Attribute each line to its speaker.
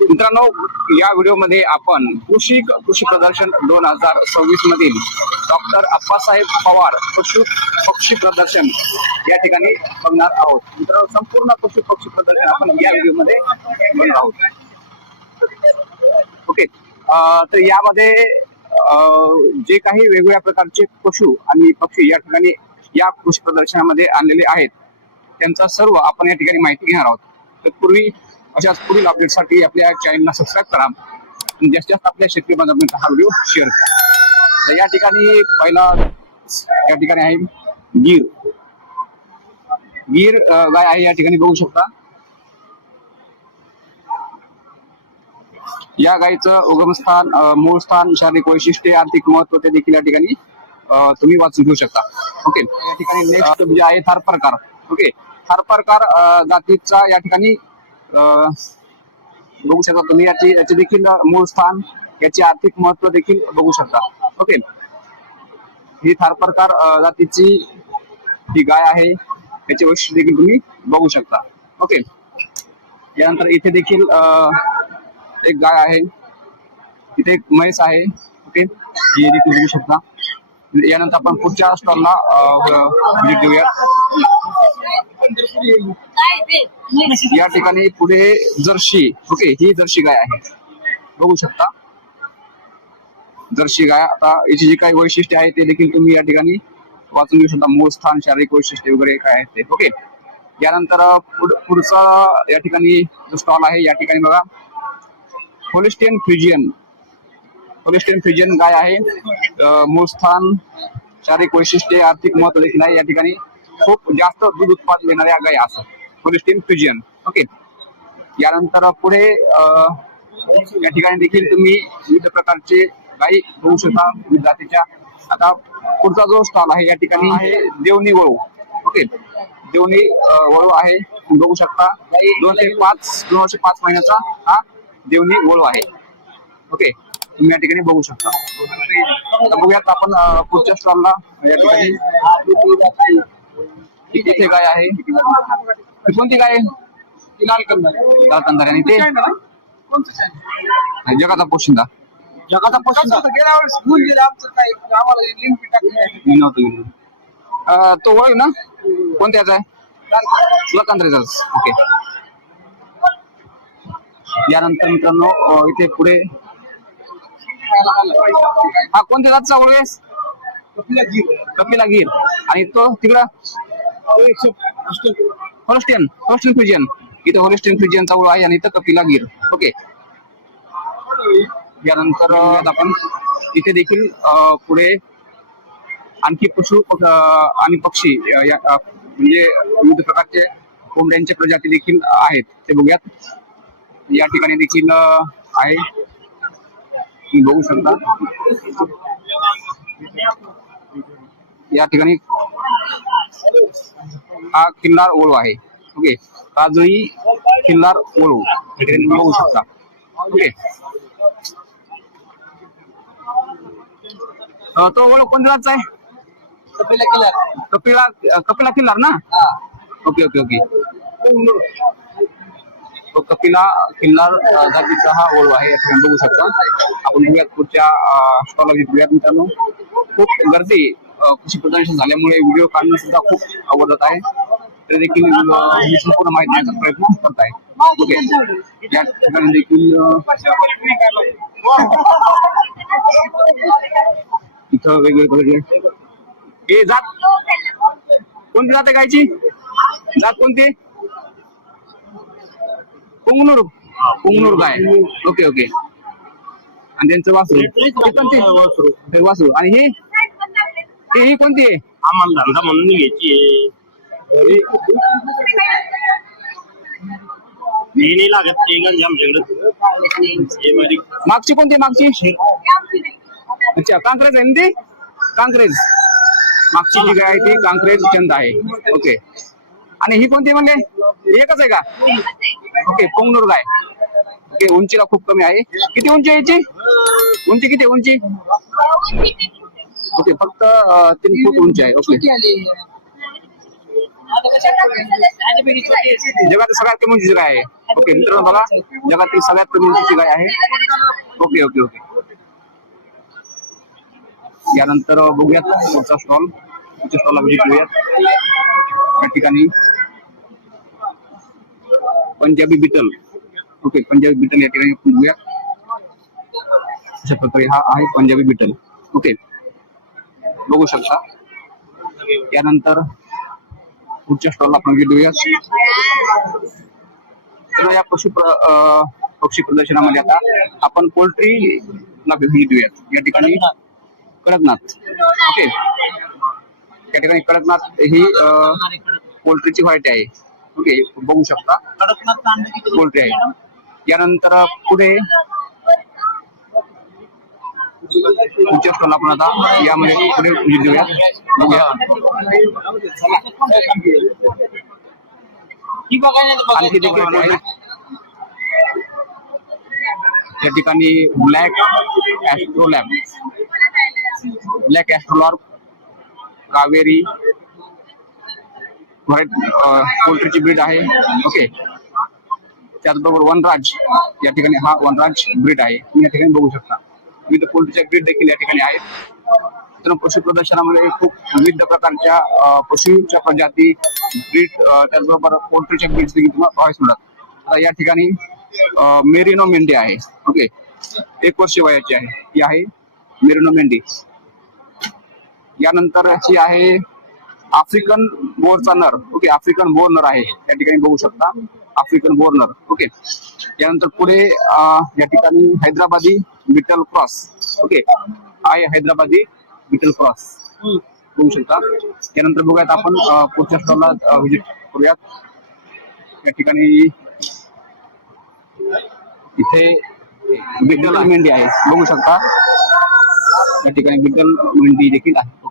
Speaker 1: मित्रांनो या व्हिडिओमध्ये आपण कृषी कृषी प्रदर्शन दोन हजार सव्वीस मधील डॉक्टर अप्पासाहेब पवार पशु पक्षी प्रदर्शन या ठिकाणी बघणार आहोत. मित्रांनो संपूर्ण पशु पक्षी प्रदर्शन आपण या व्हिडिओमध्ये बघणार आहोत. ओके तर यामध्ये अं, जे काही वेगवेगळ्या प्रकारचे पशु आणि पक्षी या ठिकाणी या कृषी प्रदर्शनामध्ये आणलेले आहेत त्यांचा सर्व आपण या ठिकाणी माहिती घेणार आहोत. तर पूर्वी अशाच पुढील अपडेटसाठी आपल्या चॅनलला सबस्क्राईब करा. आणि जास्तीत जास्त आपल्या शेतकरी बांधवांना हा व्हिडिओ शेअर करा. तर या ठिकाणी पहिला या ठिकाणी आहे गीर. गीर गाय आहे या ठिकाणी बघू शकता. या गायीचं उगमस्थान मूळ स्थान शारीरिक वैशिष्ट्ये आर्थिक महत्त्व ते देखील या ठिकाणी तुम्ही वाचून घेऊ शकता. ओके या ठिकाणी नेक्स्ट जे आहे थार प्रकार. ओके थार प्रकार अं, जातीचा या ठिकाणी बघू शकता तुम्ही याची याचे देखील मूळ स्थान याचे आर्थिक महत्त्व देखील बघू शकता. ओके ही थार प्रकार जातीची ही गाय आहे. याचे वैशिष्ट्य देखील तुम्ही बघू शकता. ओके यानंतर इथे देखील अं, एक गाय आहे. इथे एक म्हैस आहे. ओके ही देखील बघू शकता. यानंतर आपण पुढच्या स्टॉलला व्हिजिट म्हणजे देऊया या ठिकाणी पुढे जर्शी ओके ही जर्शी गाय आहे. बघू शकता. जर्शी गाय आता याची जी काही वैशिष्ट्य आहे ते देखील तुम्ही या ठिकाणी वाचून घेऊ शकता. मूळ स्थान शारीरिक वैशिष्ट्य वगैरे काय आहे ते ओके. यानंतर पुढ- पुढचा या ठिकाणी जो स्टॉल आहे या ठिकाणी बघा. होलिस्टियन फ्युजियन होलिस्टियन फ्युजियन गाय आहे. मूळ स्थान शारीरिक वैशिष्ट्ये आर्थिक महत्त्व देखील आहे या ठिकाणी. खूप जास्त दूध उत्पादन देणाऱ्या गाय असं. होलिस्टियन फ्युजियन ओके यानंतर पुढे अं, या ठिकाणी देखील तुम्ही विविध प्रकारचे गायी बघू शकता विविध जातीच्या. आता पुढचा जो स्टॉल आहे या ठिकाणी आहे. देवणी वळू. ओके देवणी वळू आहे. तुम्ही बघू शकता. दोन ते पाच दोन वर्ष पाच महिन्याचा हा देवणी वळू आहे. ओके तुम्ही या ठिकाणी बघू शकता. आता बघूयात आपण पुढच्या स्टॉलला या ठिकाणी. इथे इथे गाय आहे? कोणती गाय आहे? लाल कंदार लाल कंदार आणि ते? जगाचा पोशिंदा?
Speaker 2: जगाचा पोशिंदा? गेल्या वेळेस घेऊन गेले आमचं आम्हाला लिंक टाकली.
Speaker 1: अं, तो वळ ना? कोणत्याचा आहे? लकांद्रेचाच ओके. यानंतर मित्रांनो अं, इथे पुढे. हा कोणत्या जातचा वळ आहे? कपिला गिर. आणि तो तिकडं? होलस्टियन होलस्टियन फ्युजन इथं होलस्टियन फ्युजनचा ओळ आहे आणि इथं कपिला गिर. ओके यानंतर आपण इथे देखील अं, पुढे आणखी पशु आणि पक्षी म्हणजे विविध प्रकारचे कोंबड्यांच्या प्रजाती देखील आहेत. ते बघूयात. या ठिकाणी देखील आहे. तुम्ही बघू शकता. या ठिकाणी हा किल्लार ओळू आहे. ओके. काजळी किल्लार ओळू बघू शकता. ओके. तो ओळू कोणत्या जातचा आहे?
Speaker 2: कपिला केला
Speaker 1: कपिला कपिला किल्लार ना? Okay okay okay. तो कपिला किल्लार जातीचा हा ओळू आहे. या ठिकाणी बघू शकता. आपण बघूयात पुढच्या स्टॉलला मित्रांनो. खूप गर्दी कृषी प्रदर्शन झाल्यामुळे व्हिडिओ काढणं सुद्धा खूप अवघड आहे. तरी देखील मी संपूर्ण माहिती देण्याचा प्रयत्न करत आहे ओके. या ठिकाणी देखील इथं वेगवेगळे हे जात. कोणती जात गायची? जात कोणती? पुंगनूर पुंगनूर गाय. Okay okay. आणि त्यांचं वासू हे कोणती हे वासू आणि ही? ही ही कोणती आहे?
Speaker 3: आम्हाला धंदा म्हणून घ्यायची ही नाही लागत ते गंज आमच्याकडे हे बारीक
Speaker 1: मागची कोणती मागची? अच्छा कांक्रेज आहे ना ती? कांक्रेज मागची जी गाय आहे ती कांक्रेज चंद आहे. ओके. आणि ही कोणती म्हणले? ही एकच आहे का? ओके पोंगनूर गाय. ओके उंचीला खूप कमी आहे. किती उंची आहे याची? उंची किती आहे उंची? ओके फक्त अं, तीन फूट उंची आहे ओके जगात सगळ्यात कमी उंचीची गाय आहे ओके मित्रांनो बघा जगातील सगळ्यात कमी उंचीची गाय आहे ओके ओके ओके यानंतर बघूयात पुढचा स्टॉल पुढच्या स्टॉलला व्हिजिट करूयात या ठिकाणी पंजाबी बिटल ओके पंजाबी बिटल या ठिकाणी आपण बघूयात अशा प्रकारे हा आहे पंजाबी बिटल ओके बघू शकता. यानंतर पुढच्या स्टॉलला आपण तर या पशु पक्षी प्रदर्शनामध्ये आता आपण पोल्ट्री ला भेट देऊयात. या ठिकाणी कडकनाथ. ओके या ठिकाणी कडकनाथ ही पोल्ट्रीची व्हायटी आहे. ओके बघू शकता. पोल्ट्री आहे. यानंतर पुढे पुढच्या आपण आता यामध्ये पुढे व्हिजिट देऊया बघूया. आणखी देखील या ठिकाणी black australorp black australorp Kaveri white पोल्ट्रीची ब्रीड आहे. ओके त्याचबरोबर वनराज या ठिकाणी हा वनराज ब्रीड आहे. तुम्ही या ठिकाणी बघू शकता. विविध पोल्ट्रीच्या ब्रीड देखील या ठिकाणी आहेत. पशु प्रदर्शनामध्ये खूप विविध प्रकारच्या अं, पशूच्या प्रजाती ब्रीड त्याचबरोबर पोल्ट्रीच्या ब्रीड देखील तुम्हाला पाहायला मिळतात. आता या ठिकाणी मेरिनो मेंढी आहे. ओके एक वर्ष वयाची आहे. ही आहे मेरिनो मेंढी. यानंतर ही आहे आफ्रिकन बोरचा नर ओके आफ्रिकन बोर नर आहे. या ठिकाणी बघू शकता. आफ्रिकन बोर नर ओके यानंतर पुढे या ठिकाणी हैदराबादी बिटल क्रॉस ओके आहे हैदराबादी बिटल क्रॉस बघू शकता. यानंतर बघूयात आपण पुढच्या स्टॉलला व्हिजिट करूयात. या ठिकाणी इथे बिटल मेंढी आहे. बघू शकता. या ठिकाणी बिटल मेंढी देखील आहे.